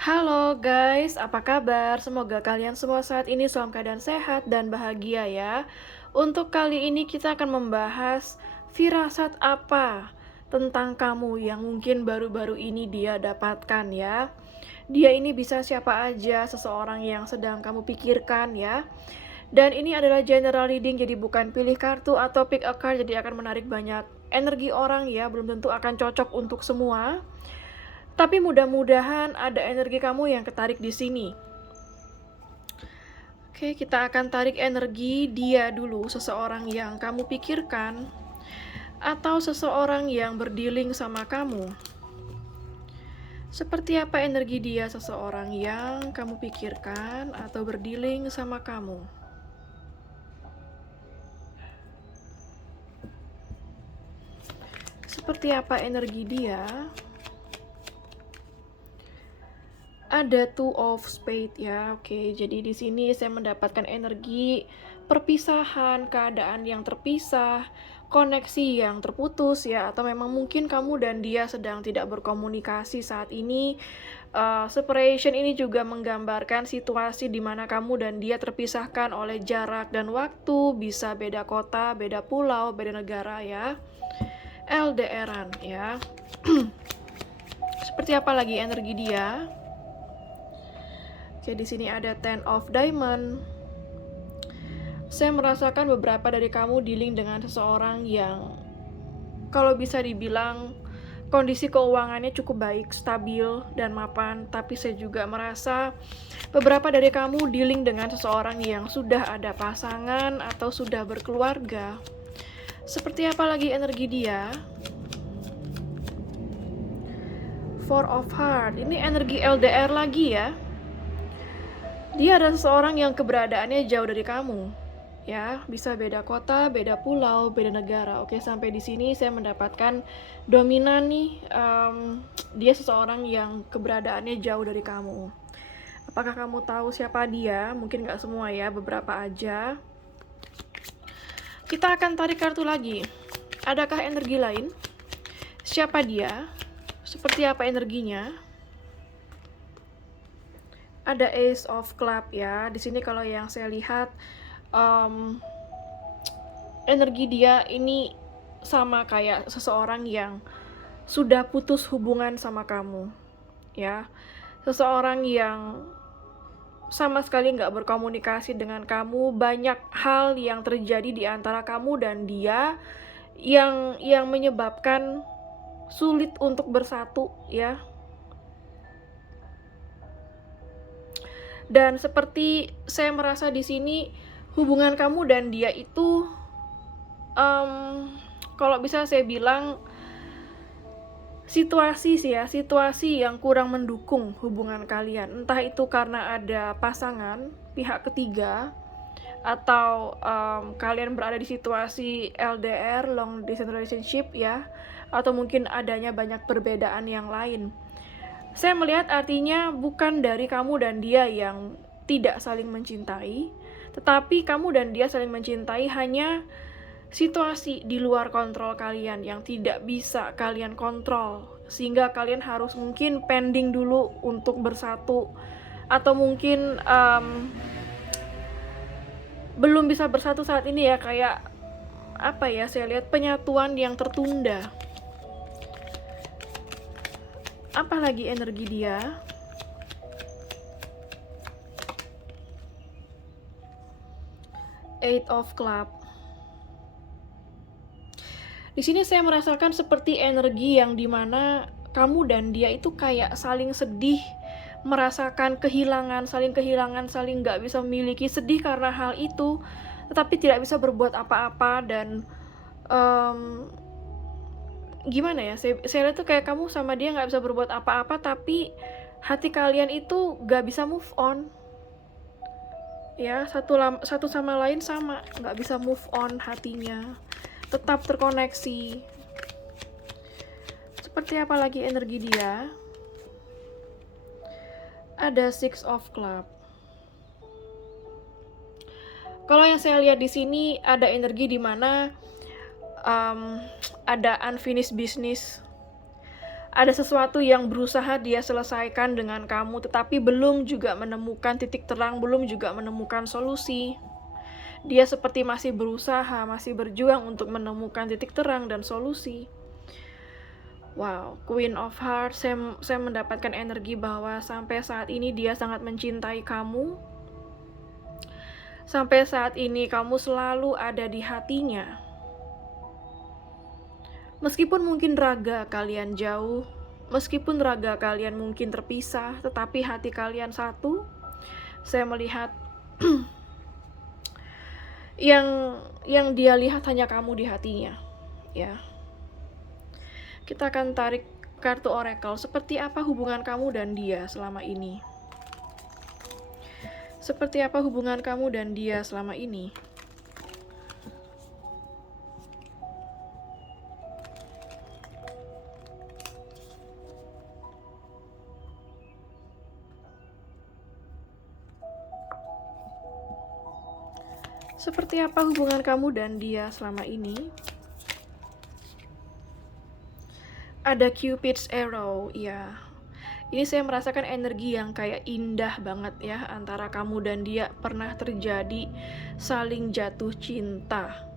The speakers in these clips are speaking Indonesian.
Halo guys, apa kabar? Semoga kalian semua saat ini dalam keadaan sehat dan bahagia ya. Untuk kali ini kita akan membahas firasat apa tentang kamu yang mungkin baru-baru ini dia dapatkan ya. Dia ini bisa siapa aja, seseorang yang sedang kamu pikirkan ya. Dan ini adalah general reading, jadi bukan pilih kartu atau pick a card, jadi akan menarik banyak energi orang ya, belum tentu akan cocok untuk semua. Tapi mudah-mudahan ada energi kamu yang ketarik di sini. Oke, kita akan tarik energi dia dulu, seseorang yang kamu pikirkan, atau seseorang yang berdealing sama kamu. Seperti apa energi dia, seseorang yang kamu pikirkan atau berdealing sama kamu? Seperti apa energi dia? Ada Two of Spades ya. Oke, jadi di sini saya mendapatkan energi perpisahan, keadaan yang terpisah, koneksi yang terputus ya, atau memang mungkin kamu dan dia sedang tidak berkomunikasi saat ini. Separation ini juga menggambarkan situasi di mana kamu dan dia terpisahkan oleh jarak dan waktu, bisa beda kota, beda pulau, beda negara ya. LDRan ya. Seperti apa lagi energi dia? Oke, di sini ada Ten of Diamond. Saya merasakan beberapa dari kamu dealing dengan seseorang yang kalau bisa dibilang kondisi keuangannya cukup baik, stabil, dan mapan. Tapi saya juga merasa beberapa dari kamu dealing dengan seseorang yang sudah ada pasangan atau sudah berkeluarga. Seperti apa lagi energi dia? Four of Hearts. Ini energi LDR lagi ya. Dia adalah seseorang yang keberadaannya jauh dari kamu. Ya, bisa beda kota, beda pulau, beda negara. Oke, sampai di sini saya mendapatkan dominan nih. Dia seseorang yang keberadaannya jauh dari kamu. Apakah kamu tahu siapa dia? Mungkin nggak semua ya, beberapa aja. Kita akan tarik kartu lagi. Adakah energi lain? Siapa dia? Seperti apa energinya? Ada Ace of Club ya. Di sini kalau yang saya lihat energi dia ini sama kayak seseorang yang sudah putus hubungan sama kamu ya. Seseorang yang sama sekali nggak berkomunikasi dengan kamu. Banyak hal yang terjadi di antara kamu dan dia yang menyebabkan sulit untuk bersatu ya. Dan seperti saya merasa di sini hubungan kamu dan dia itu kalau bisa saya bilang situasi yang kurang mendukung hubungan kalian. Entah itu karena ada pasangan, pihak ketiga, atau kalian berada di situasi LDR, long distance relationship ya, atau mungkin adanya banyak perbedaan yang lain. Saya melihat artinya bukan dari kamu dan dia yang tidak saling mencintai, tetapi kamu dan dia saling mencintai, hanya situasi di luar kontrol kalian yang tidak bisa kalian kontrol, sehingga kalian harus mungkin pending dulu untuk bersatu, atau mungkin belum bisa bersatu saat ini ya, kayak apa ya, saya lihat penyatuan yang tertunda. Apalagi energi dia? Eight of Club. Di sini saya merasakan seperti energi yang dimana kamu dan dia itu kayak saling sedih, merasakan kehilangan, saling nggak bisa memiliki, sedih karena hal itu, tetapi tidak bisa berbuat apa-apa. Dan gimana ya, saya lihat tuh kayak kamu sama dia nggak bisa berbuat apa-apa, tapi hati kalian itu nggak bisa move on ya, satu sama lain sama nggak bisa move on, hatinya tetap terkoneksi. Seperti apa lagi energi dia? Ada Six of Club. Kalau yang saya lihat di sini ada energi di mana ada unfinished business, Ada sesuatu yang berusaha dia selesaikan dengan kamu, tetapi belum juga menemukan titik terang, belum juga menemukan solusi. Dia seperti masih berusaha, masih berjuang untuk menemukan titik terang dan solusi. Wow, Queen of Hearts, saya mendapatkan energi bahwa sampai saat ini dia sangat mencintai kamu. Sampai saat ini kamu selalu ada di hatinya. Meskipun mungkin raga kalian jauh, meskipun raga kalian mungkin terpisah, tetapi hati kalian satu. Saya melihat yang dia lihat hanya kamu di hatinya, ya. Kita akan tarik kartu oracle. Seperti apa hubungan kamu dan dia selama ini? Seperti apa hubungan kamu dan dia selama ini? Seperti apa hubungan kamu dan dia selama ini? Ada Cupid's arrow, ya. Ini saya merasakan energi yang kayak indah banget ya, antara kamu dan dia pernah terjadi saling jatuh cinta.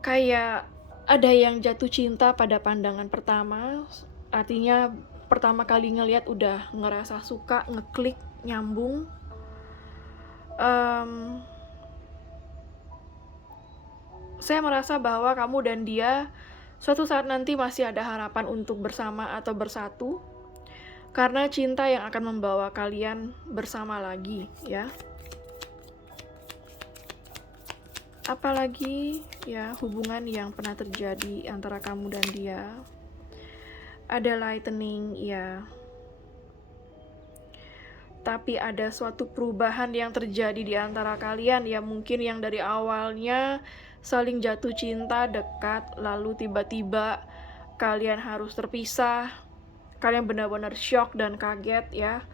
Kayak ada yang jatuh cinta pada pandangan pertama, artinya pertama kali ngelihat udah ngerasa suka, ngeklik, nyambung. Saya merasa bahwa kamu dan dia suatu saat nanti masih ada harapan untuk bersama atau bersatu, karena cinta yang akan membawa kalian bersama lagi, ya. Apalagi ya hubungan yang pernah terjadi antara kamu dan dia. Ada lightning, ya. Tapi ada suatu perubahan yang terjadi di antara kalian, ya mungkin yang dari awalnya saling jatuh cinta, dekat, lalu tiba-tiba kalian harus terpisah. Kalian benar-benar shock dan kaget ya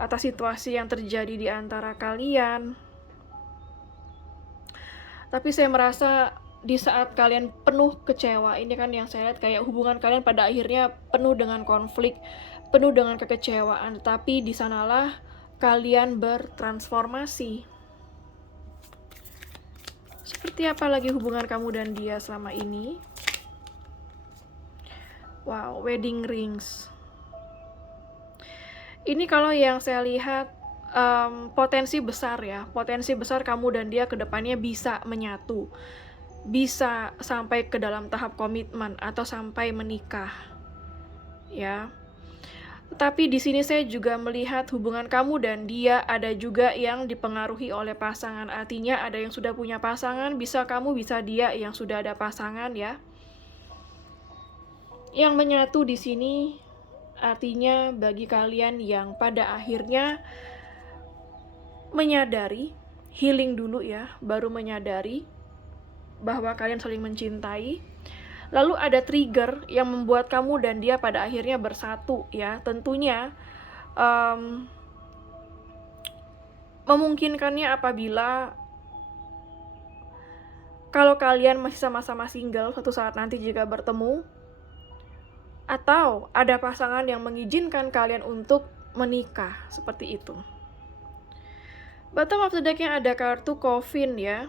atas situasi yang terjadi di antara kalian. Tapi saya merasa di saat kalian penuh kecewa, ini kan yang saya lihat kayak hubungan kalian pada akhirnya penuh dengan konflik, penuh dengan kekecewaan, tapi di sanalah kalian bertransformasi. Seperti apa lagi hubungan kamu dan dia selama ini? Wow, wedding rings. Ini kalau yang saya lihat potensi besar ya, potensi besar kamu dan dia kedepannya bisa menyatu, bisa sampai ke dalam tahap komitmen atau sampai menikah, ya. Tapi di sini saya juga melihat hubungan kamu dan dia ada juga yang dipengaruhi oleh pasangan. Artinya ada yang sudah punya pasangan, bisa kamu, bisa dia yang sudah ada pasangan ya. Yang menyatu di sini artinya bagi kalian yang pada akhirnya menyadari, healing dulu ya, baru menyadari bahwa kalian saling mencintai. Lalu ada trigger yang membuat kamu dan dia pada akhirnya bersatu ya. Tentunya memungkinkannya apabila kalau kalian masih sama-sama single suatu saat nanti jika bertemu, atau ada pasangan yang mengizinkan kalian untuk menikah, seperti itu. Bottom of the deck-nya ada kartu Coffin ya.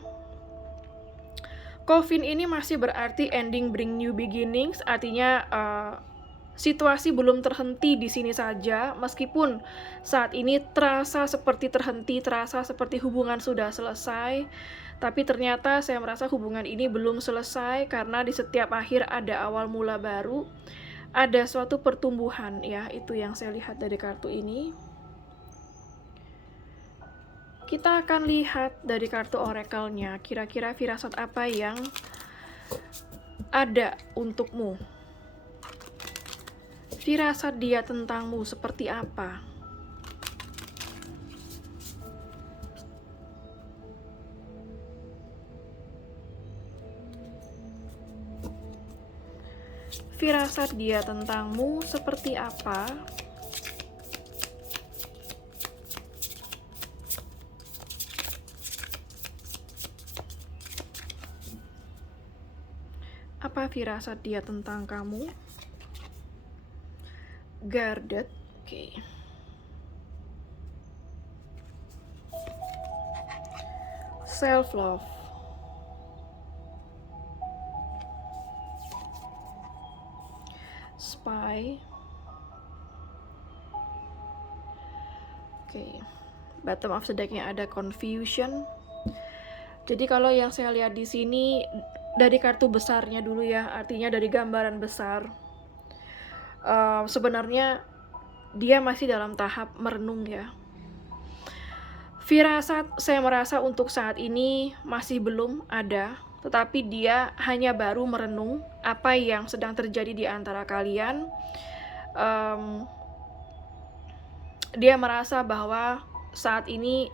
Coffin ini masih berarti ending bring new beginnings, artinya situasi belum terhenti di sini saja, meskipun saat ini terasa seperti terhenti, terasa seperti hubungan sudah selesai, tapi ternyata saya merasa hubungan ini belum selesai karena di setiap akhir ada awal mula baru, ada suatu pertumbuhan ya, itu yang saya lihat dari kartu ini. Kita akan lihat dari kartu oracle-nya, kira-kira firasat apa yang ada untukmu. Firasat dia tentangmu seperti apa? Firasat dia tentangmu seperti apa? Apa firasat dia tentang kamu? Guarded. Oke. Self love. Spy. Oke. Bottom of the deck-nya ada confusion. Jadi kalau yang saya lihat di sini dari kartu besarnya dulu ya, artinya dari gambaran besar. Sebenarnya dia masih dalam tahap merenung ya. Firasat saya merasa untuk saat ini masih belum ada, tetapi dia hanya baru merenung apa yang sedang terjadi di antara kalian. Dia merasa bahwa saat ini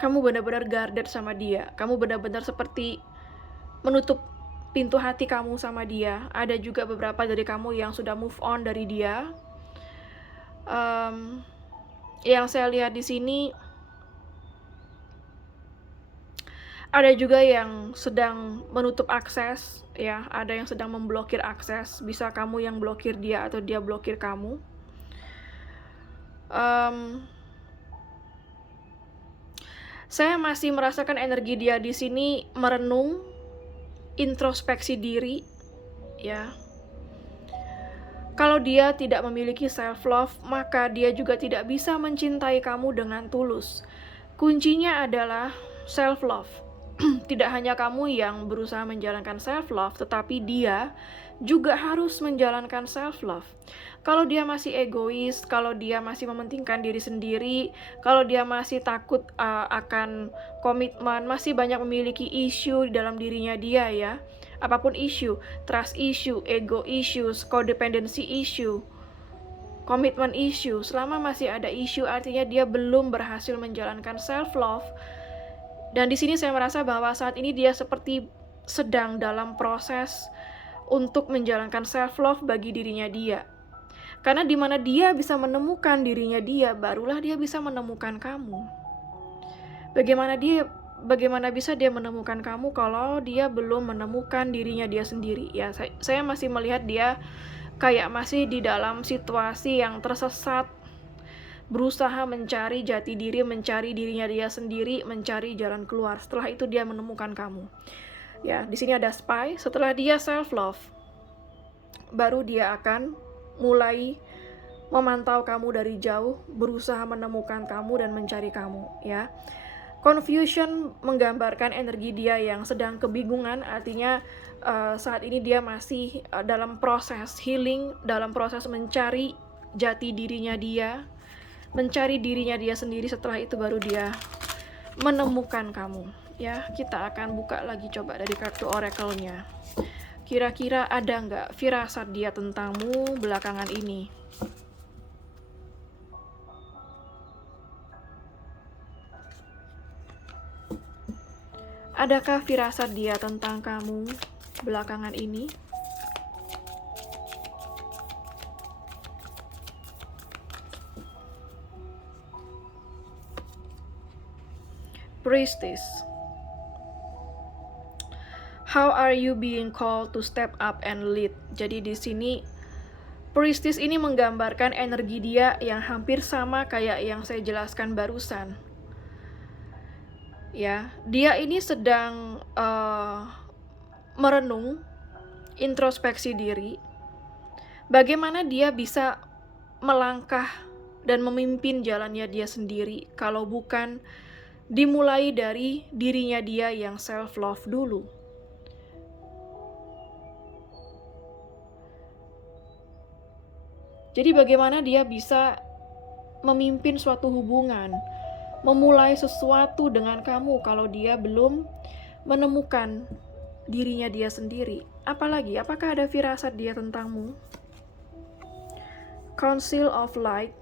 kamu benar-benar guarded sama dia. Kamu benar-benar seperti menutup pintu hati kamu sama dia. Ada juga beberapa dari kamu yang sudah move on dari dia. Yang saya lihat di sini ada juga yang sedang menutup akses, ya. Ada yang sedang memblokir akses. Bisa kamu yang blokir dia atau dia blokir kamu. Saya masih merasakan energi dia di sini merenung, introspeksi diri, ya. Kalau dia tidak memiliki self love, maka dia juga tidak bisa mencintai kamu dengan tulus. Kuncinya adalah self love. Tidak hanya kamu yang berusaha menjalankan self love, tetapi dia juga harus menjalankan self love. Kalau dia masih egois, kalau dia masih mementingkan diri sendiri, kalau dia masih takut akan komitmen, masih banyak memiliki isu di dalam dirinya dia ya. Apapun isu, trust issue, ego issues, codependency issue, komitmen issue, selama masih ada isu artinya dia belum berhasil menjalankan self love. Dan di sini saya merasa bahwa saat ini dia seperti sedang dalam proses untuk menjalankan self love bagi dirinya dia. Karena di mana dia bisa menemukan dirinya dia, barulah dia bisa menemukan kamu. Bagaimana bisa dia menemukan kamu kalau dia belum menemukan dirinya dia sendiri? Ya, saya masih melihat dia kayak masih di dalam situasi yang tersesat, berusaha mencari jati diri, mencari dirinya dia sendiri, mencari jalan keluar. Setelah itu dia menemukan kamu. Ya, di sini ada spy. Setelah dia self love, baru dia akan mulai memantau kamu dari jauh, berusaha menemukan kamu dan mencari kamu, ya. Confusion menggambarkan energi dia yang sedang kebingungan, artinya saat ini dia masih dalam proses healing, dalam proses mencari jati dirinya dia, mencari dirinya dia sendiri. Setelah itu baru dia menemukan kamu, ya. Kita akan buka lagi coba dari kartu oracle-nya. Kira-kira ada nggak firasat dia tentangmu belakangan ini? Adakah firasat dia tentang kamu belakangan ini? Priestess. How are you being called to step up and lead? Jadi di sini Priestess ini menggambarkan energi dia yang hampir sama kayak yang saya jelaskan barusan. Ya, dia ini sedang merenung, introspeksi diri. Bagaimana dia bisa melangkah dan memimpin jalannya dia sendiri kalau bukan dimulai dari dirinya dia yang self love dulu. Jadi bagaimana dia bisa memimpin suatu hubungan, memulai sesuatu dengan kamu kalau dia belum menemukan dirinya dia sendiri? Apalagi, apakah ada firasat dia tentangmu? Council of Light,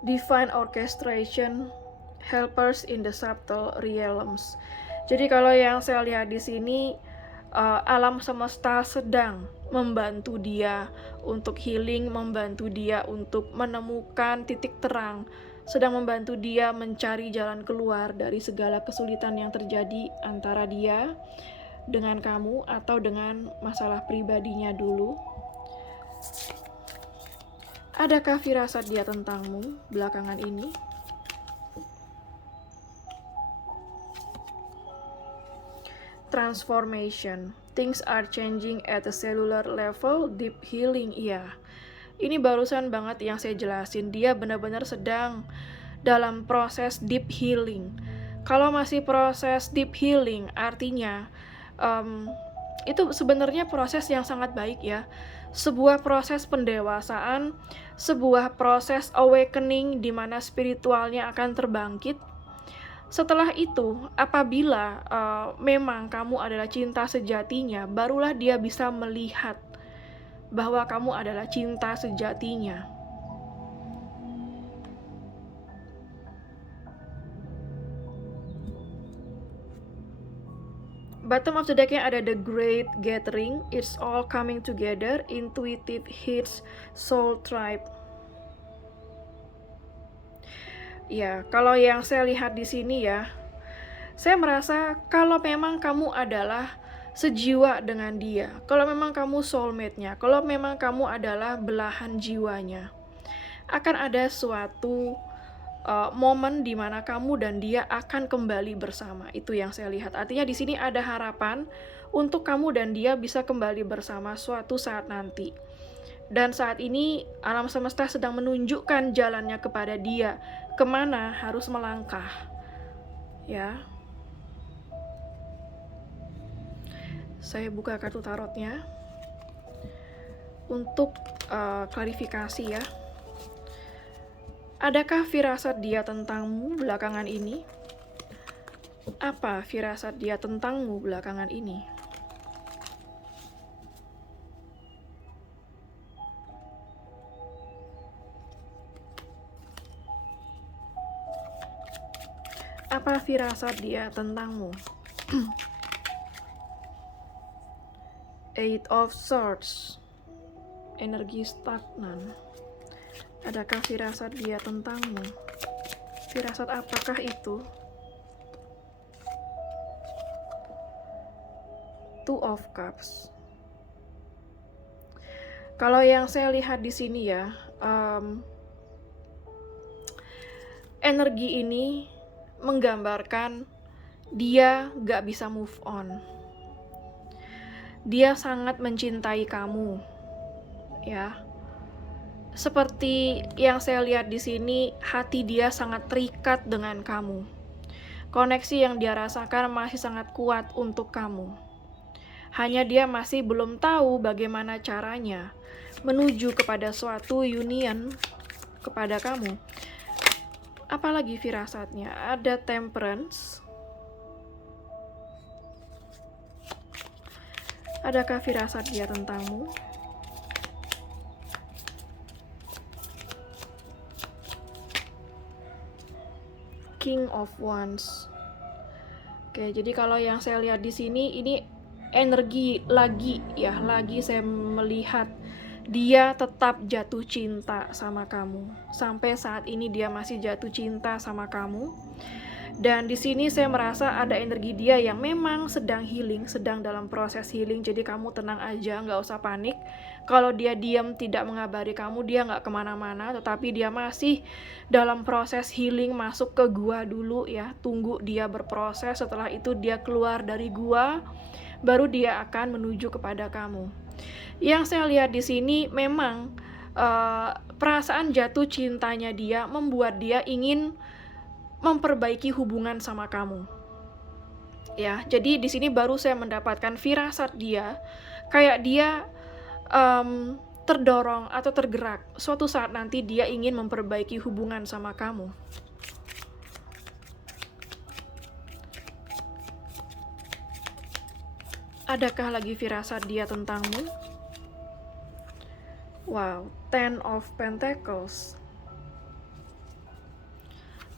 Divine Orchestration, Helpers in the Subtle Realms. Jadi kalau yang saya lihat di sini, alam semesta sedang membantu dia untuk healing, membantu dia untuk menemukan titik terang, sedang membantu dia mencari jalan keluar dari segala kesulitan yang terjadi antara dia dengan kamu atau dengan masalah pribadinya dulu. Adakah firasat dia tentangmu belakangan ini? Transformation. Things are changing at a cellular level, deep healing. Iya. Ini barusan banget yang saya jelasin. Dia benar-benar sedang dalam proses deep healing. Kalau masih proses deep healing, artinya itu sebenarnya proses yang sangat baik ya. Sebuah proses pendewasaan, sebuah proses awakening di mana spiritualnya akan terbangkit. Setelah itu, apabila memang kamu adalah cinta sejatinya, barulah dia bisa melihat bahwa kamu adalah cinta sejatinya. Bottom of the decknya ada The Great Gathering, It's All Coming Together, Intuitive Hits, Soul Tribe. Ya, kalau yang saya lihat di sini ya, saya merasa kalau memang kamu adalah sejiwa dengan dia, kalau memang kamu soulmate-nya, kalau memang kamu adalah belahan jiwanya, akan ada suatu momen di mana kamu dan dia akan kembali bersama. Itu yang saya lihat. Artinya di sini ada harapan untuk kamu dan dia bisa kembali bersama suatu saat nanti. Dan saat ini alam semesta sedang menunjukkan jalannya kepada dia, kemana harus melangkah. Ya. Saya buka kartu tarotnya untuk klarifikasi ya. Adakah firasat dia tentangmu belakangan ini? Apa firasat dia tentangmu belakangan ini? Apa firasat dia tentangmu? Eight of Swords. Energi stagnan. Adakah firasat dia tentangmu? Firasat apakah itu? Two of Cups. Kalau yang saya lihat di sini ya, energi ini menggambarkan dia gak bisa move on. Dia sangat mencintai kamu, ya. Seperti yang saya lihat di sini, hati dia sangat terikat dengan kamu. Koneksi yang dia rasakan masih sangat kuat untuk kamu. Hanya dia masih belum tahu bagaimana caranya menuju kepada suatu union kepada kamu. Apalagi firasatnya? Ada Temperance. Adakah firasat dia tentangmu? King of Wands. Oke, jadi kalau yang saya lihat di sini, ini energi lagi saya melihat dia tetap jatuh cinta sama kamu. Sampai saat ini dia masih jatuh cinta sama kamu. Dan di sini saya merasa ada energi dia yang memang sedang healing, sedang dalam proses healing. Jadi kamu tenang aja, nggak usah panik. Kalau dia diam tidak mengabari kamu, dia nggak kemana-mana, tetapi dia masih dalam proses healing, masuk ke gua dulu ya. Tunggu dia berproses, setelah itu dia keluar dari gua, baru dia akan menuju kepada kamu. Yang saya lihat di sini memang perasaan jatuh cintanya dia membuat dia ingin memperbaiki hubungan sama kamu. Ya, jadi di sini baru saya mendapatkan firasat dia, kayak dia terdorong atau tergerak. Suatu saat nanti dia ingin memperbaiki hubungan sama kamu. Adakah lagi firasat dia tentangmu? Wow, Ten of Pentacles.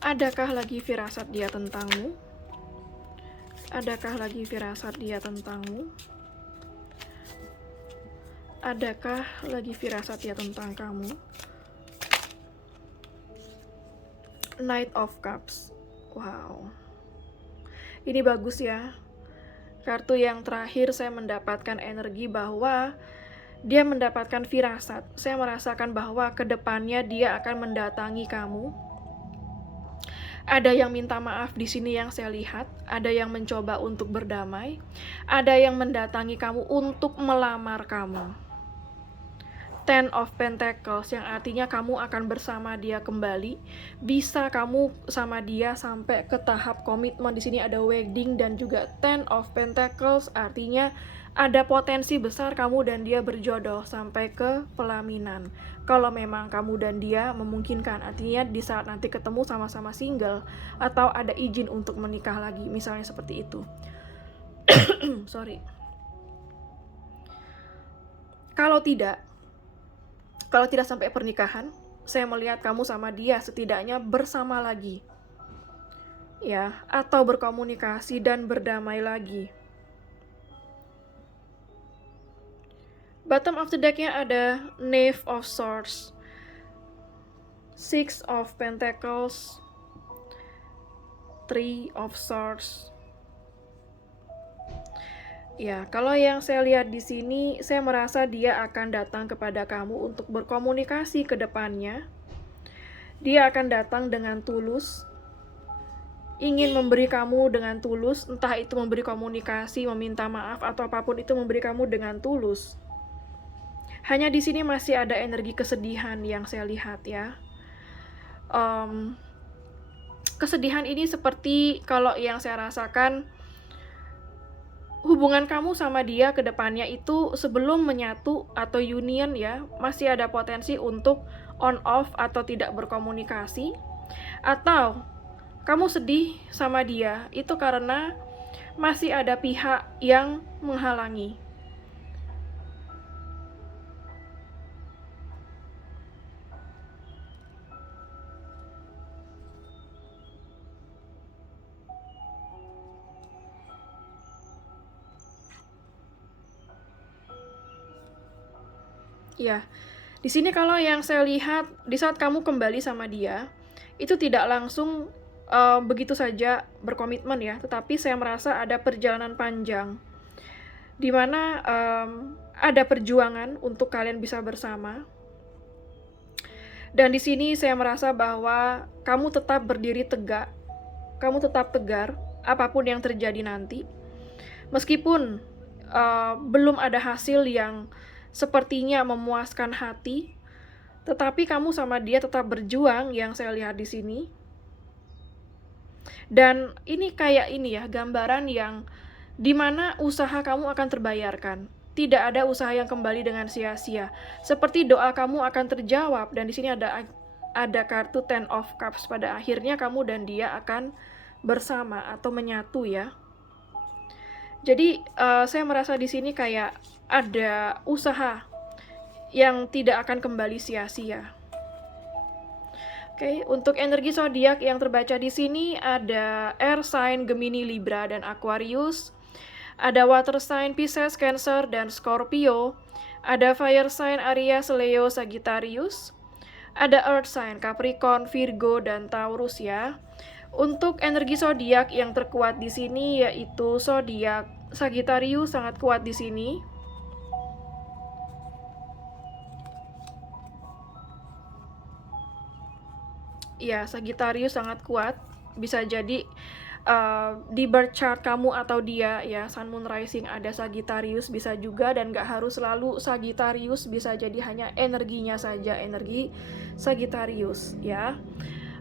Adakah lagi firasat dia tentangmu? Adakah lagi firasat dia tentangmu? Adakah lagi firasat dia tentang kamu? Knight of Cups. Wow. Ini bagus ya. Kartu yang terakhir saya mendapatkan energi bahwa dia mendapatkan firasat. Saya merasakan bahwa kedepannya dia akan mendatangi kamu. Ada yang minta maaf di sini yang saya lihat, ada yang mencoba untuk berdamai, ada yang mendatangi kamu untuk melamar kamu. Ten of Pentacles yang artinya kamu akan bersama dia kembali. Bisa kamu sama dia sampai ke tahap komitmen. Di sini ada wedding dan juga Ten of Pentacles artinya ada potensi besar kamu dan dia berjodoh sampai ke pelaminan. Kalau memang kamu dan dia memungkinkan, artinya di saat nanti ketemu sama-sama single atau ada izin untuk menikah lagi, misalnya seperti itu. Sorry. Kalau tidak sampai pernikahan, saya melihat kamu sama dia setidaknya bersama lagi. Ya, atau berkomunikasi dan berdamai lagi. Bottom of the deck-nya ada Knave of Swords, Six of Pentacles, Three of Swords. Ya, kalau yang saya lihat di sini, saya merasa dia akan datang kepada kamu untuk berkomunikasi ke depannya. Dia akan datang dengan tulus, ingin memberi kamu dengan tulus, entah itu memberi komunikasi, meminta maaf, atau apapun itu memberi kamu dengan tulus. Hanya di sini masih ada energi kesedihan yang saya lihat ya. Kesedihan ini seperti kalau yang saya rasakan, hubungan kamu sama dia ke depannya itu sebelum menyatu atau union ya, masih ada potensi untuk on off atau tidak berkomunikasi. Atau kamu sedih sama dia itu karena masih ada pihak yang menghalangi. Ya, di sini kalau yang saya lihat, di saat kamu kembali sama dia, itu tidak langsung begitu saja berkomitmen ya, tetapi saya merasa ada perjalanan panjang, di mana ada perjuangan untuk kalian bisa bersama. Dan di sini saya merasa bahwa kamu tetap berdiri tegak, kamu tetap tegar, apapun yang terjadi nanti. Meskipun belum ada hasil yang sepertinya memuaskan hati, tetapi kamu sama dia tetap berjuang yang saya lihat di sini. Dan ini kayak ini ya, gambaran yang dimana usaha kamu akan terbayarkan. Tidak ada usaha yang kembali dengan sia-sia. Seperti doa kamu akan terjawab, dan di sini ada kartu Ten of Cups. Pada akhirnya kamu dan dia akan bersama atau menyatu ya. Jadi saya merasa di sini kayak ada usaha yang tidak akan kembali sia-sia. Oke, untuk energi zodiak yang terbaca di sini ada Air sign Gemini, Libra, dan Aquarius. Ada Water sign Pisces, Cancer, dan Scorpio. Ada Fire sign Aries, Leo, Sagittarius. Ada Earth sign Capricorn, Virgo, dan Taurus ya. Untuk energi zodiak yang terkuat di sini yaitu zodiak Sagittarius sangat kuat di sini. Ya, Sagittarius sangat kuat. Bisa jadi di birth chart kamu atau dia ya, Sun, Moon, Rising ada Sagittarius bisa juga, dan gak harus selalu Sagittarius, bisa jadi hanya energinya saja, energi Sagittarius ya.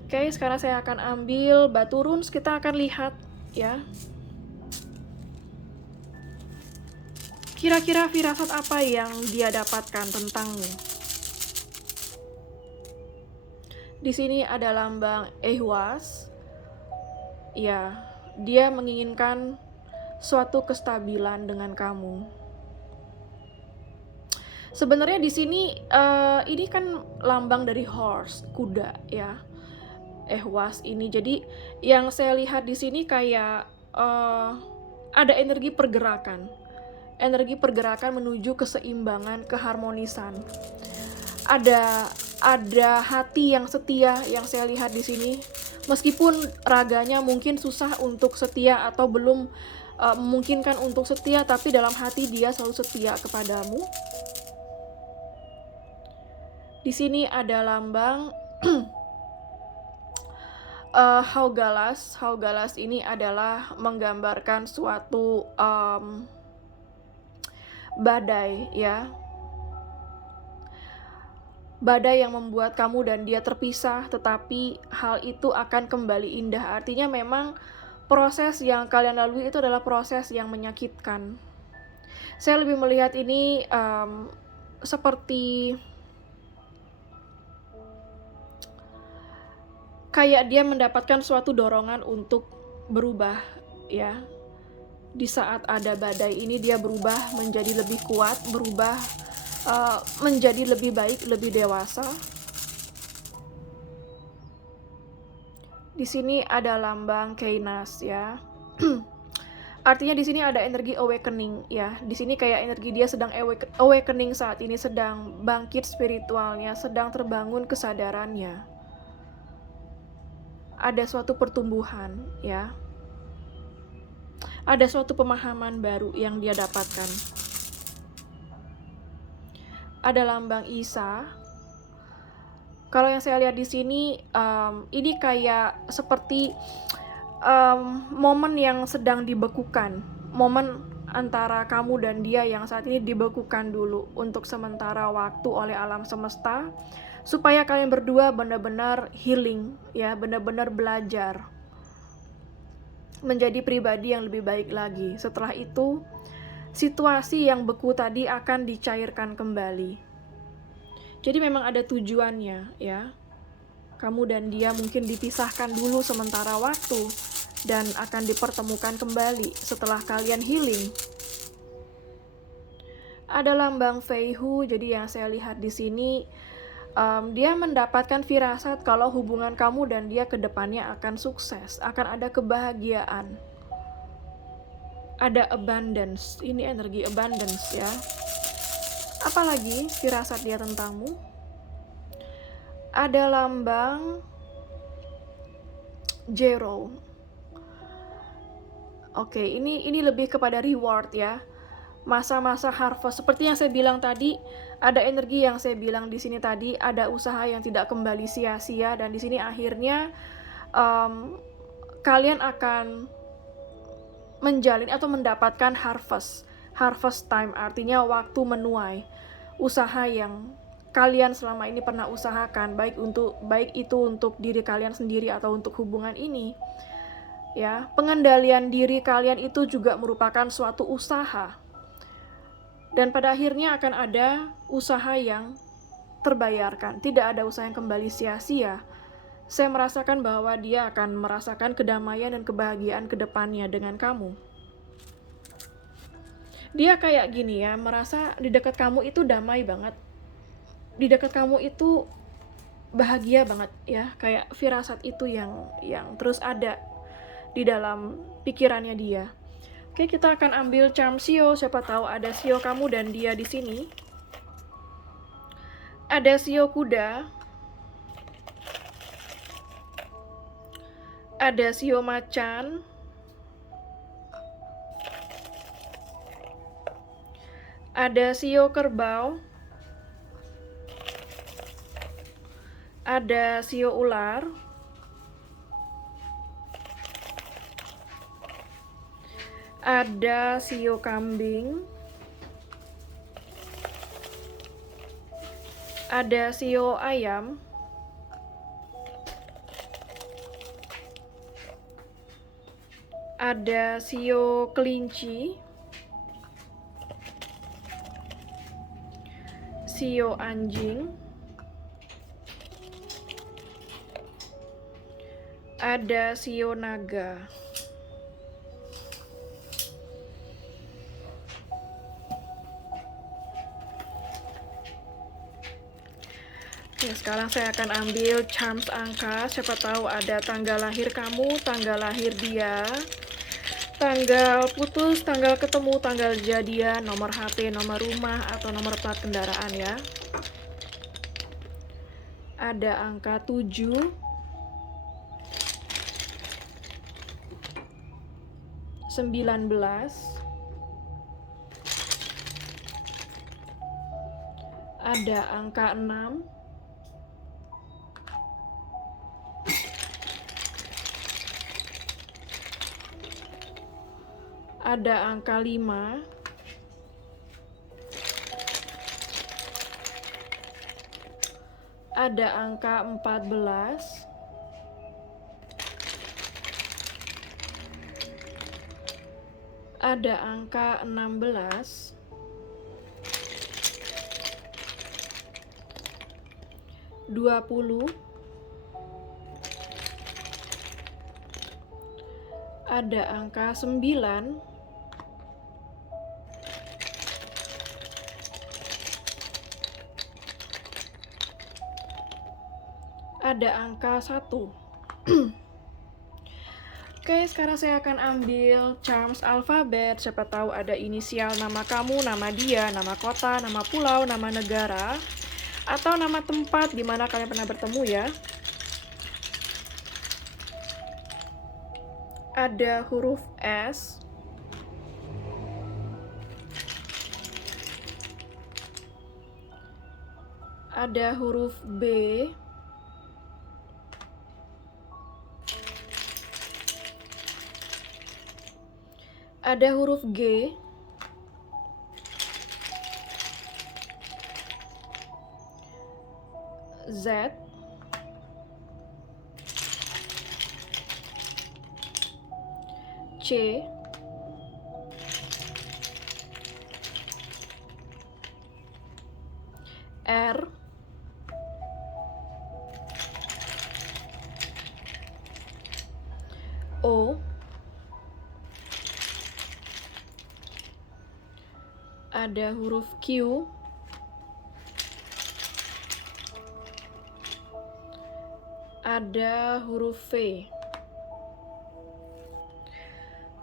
Oke, sekarang saya akan ambil batu runes, kita akan lihat ya. Kira-kira firasat apa yang dia dapatkan tentangmu? Di sini ada lambang ehwas. Ya, dia menginginkan suatu kestabilan dengan kamu. Sebenarnya di sini ini kan lambang dari horse, kuda ya. Ehwas ini. Jadi yang saya lihat di sini kayak ada energi pergerakan. Energi pergerakan menuju keseimbangan, keharmonisan. Ada hati yang setia yang saya lihat di sini. Meskipun raganya mungkin susah untuk setia atau belum memungkinkan untuk setia, tapi dalam hati dia selalu setia kepadamu. Di sini ada lambang Haugalas. Haugalas ini adalah menggambarkan suatu badai, ya. Badai yang membuat kamu dan dia terpisah, tetapi hal itu akan kembali indah. Artinya memang proses yang kalian lalui itu adalah proses yang menyakitkan. Saya lebih melihat ini seperti kayak dia mendapatkan suatu dorongan untuk berubah, ya. Di saat ada badai ini dia berubah menjadi lebih kuat, berubah menjadi lebih baik, lebih dewasa. Di sini ada lambang Kainas, ya. Artinya di sini ada energi awakening, ya. Di sini kayak energi dia sedang awakening saat ini, sedang bangkit spiritualnya, sedang terbangun kesadarannya. Ada suatu pertumbuhan, ya. Ada suatu pemahaman baru yang dia dapatkan. Ada lambang Isa. Kalau yang saya lihat di sini, ini kayak seperti momen yang sedang dibekukan, momen antara kamu dan dia yang saat ini dibekukan dulu untuk sementara waktu oleh alam semesta, supaya kalian berdua benar-benar healing, ya, benar-benar belajar menjadi pribadi yang lebih baik lagi. Setelah itu, situasi yang beku tadi akan dicairkan kembali. Jadi memang ada tujuannya, ya. Kamu dan dia mungkin dipisahkan dulu sementara waktu dan akan dipertemukan kembali setelah kalian healing. Ada lambang Feihu, jadi yang saya lihat di sini dia mendapatkan firasat kalau hubungan kamu dan dia ke depannya akan sukses, akan ada kebahagiaan. Ada abundance, ini energi abundance, ya. Apalagi firasat dia tentangmu? Ada lambang Zero. Oke, ini lebih kepada reward, ya. Masa-masa harvest, seperti yang saya bilang tadi, ada energi yang saya bilang di sini tadi, ada usaha yang tidak kembali sia-sia, dan di sini akhirnya kalian akan menjalin atau mendapatkan harvest time, artinya waktu menuai usaha yang kalian selama ini pernah usahakan, baik itu untuk diri kalian sendiri atau untuk hubungan ini, ya. Pengendalian diri kalian itu juga merupakan suatu usaha. Dan pada akhirnya akan ada usaha yang terbayarkan. Tidak ada usaha yang kembali sia-sia. Saya merasakan bahwa dia akan merasakan kedamaian dan kebahagiaan ke depannya dengan kamu. Dia kayak gini, ya, merasa di dekat kamu itu damai banget. Di dekat kamu itu bahagia banget, ya. Kayak firasat itu yang terus ada di dalam pikirannya dia. Oke, kita akan ambil charm Shio. Siapa tahu ada Shio kamu dan dia di sini. Ada Shio kuda. Ada Shio macan. Ada Shio kerbau. Ada Shio ular. Ada Shio kambing. Ada Shio ayam. Ada Shio kelinci. Shio anjing. Ada Shio naga. Oke, sekarang saya akan ambil charms angka. Siapa tahu ada tanggal lahir kamu, tanggal lahir dia, tanggal putus, tanggal ketemu, tanggal jadian, nomor HP, nomor rumah, atau nomor plat kendaraan, ya. Ada angka 7, 19, ada angka 6, ada angka 5, ada angka 14, ada angka 16, dua puluh, ada angka 9, ada angka 1. Oke, sekarang saya akan ambil charms alfabet. Siapa tahu ada inisial nama kamu, nama dia, nama kota, nama pulau, nama negara, atau nama tempat di mana kalian pernah bertemu ya. Ada huruf S, ada huruf B, ada huruf G, Z, C, R, O, ada huruf Q, ada huruf V.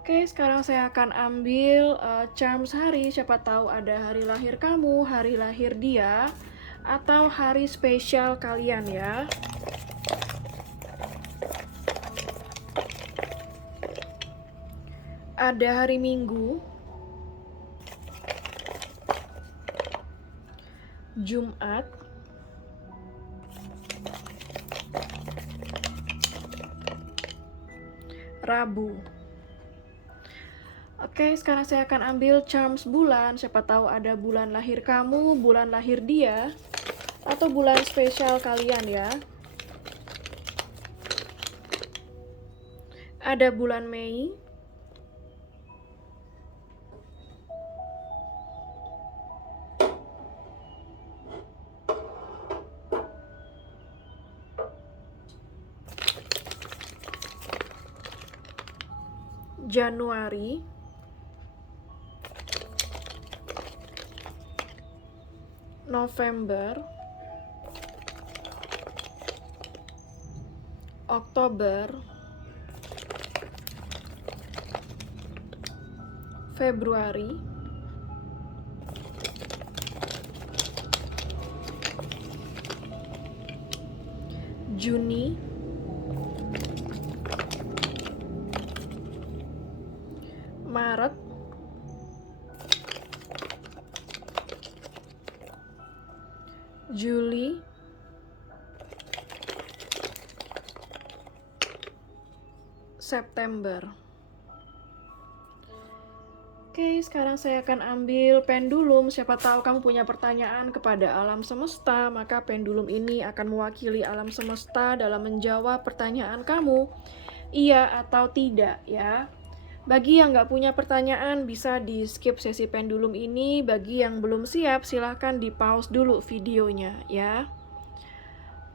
Oke, sekarang saya akan ambil charms hari. Siapa tahu ada hari lahir kamu, hari lahir dia, atau hari spesial kalian ya. Ada hari Minggu, Jumat, Rabu. Oke, sekarang saya akan ambil charms bulan. Siapa tahu ada bulan lahir kamu, bulan lahir dia, atau bulan spesial kalian ya. Ada bulan Mei, Januari, November, Oktober, Februari, Juni, Maret, Juli, September. Oke, sekarang saya akan ambil pendulum. Siapa tahu kamu punya pertanyaan kepada alam semesta, maka pendulum ini akan mewakili alam semesta dalam menjawab pertanyaan kamu, iya atau tidak ya. Bagi yang nggak punya pertanyaan, bisa di skip sesi pendulum ini. Bagi yang belum siap, silahkan di pause dulu videonya ya.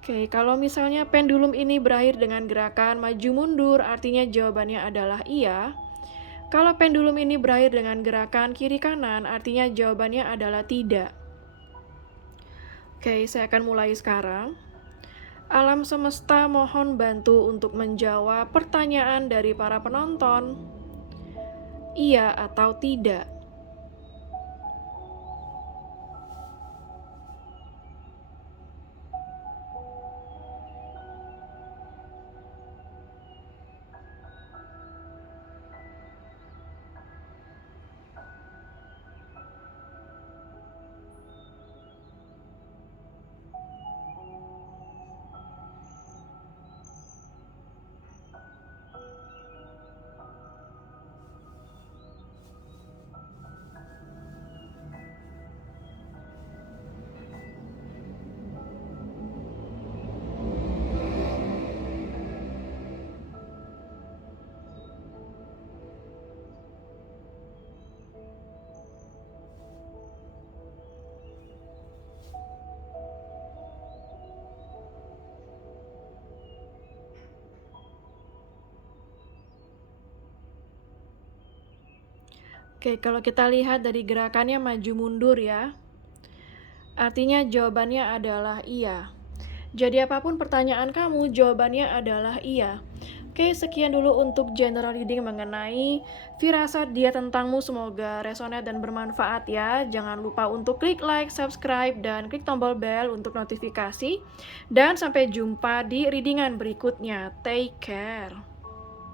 Oke, kalau misalnya pendulum ini berakhir dengan gerakan maju mundur, artinya jawabannya adalah iya. Kalau pendulum ini berakhir dengan gerakan kiri kanan, artinya jawabannya adalah tidak. Oke, saya akan mulai sekarang. Alam semesta mohon bantu untuk menjawab pertanyaan dari para penonton. Iya atau tidak? Oke, kalau kita lihat dari gerakannya maju mundur ya, artinya jawabannya adalah iya. Jadi apapun pertanyaan kamu, jawabannya adalah iya. Oke, sekian dulu untuk general reading mengenai firasat dia tentangmu. Semoga resonate dan bermanfaat ya. Jangan lupa untuk klik like, subscribe, dan klik tombol bell untuk notifikasi. Dan sampai jumpa di readingan berikutnya. Take care.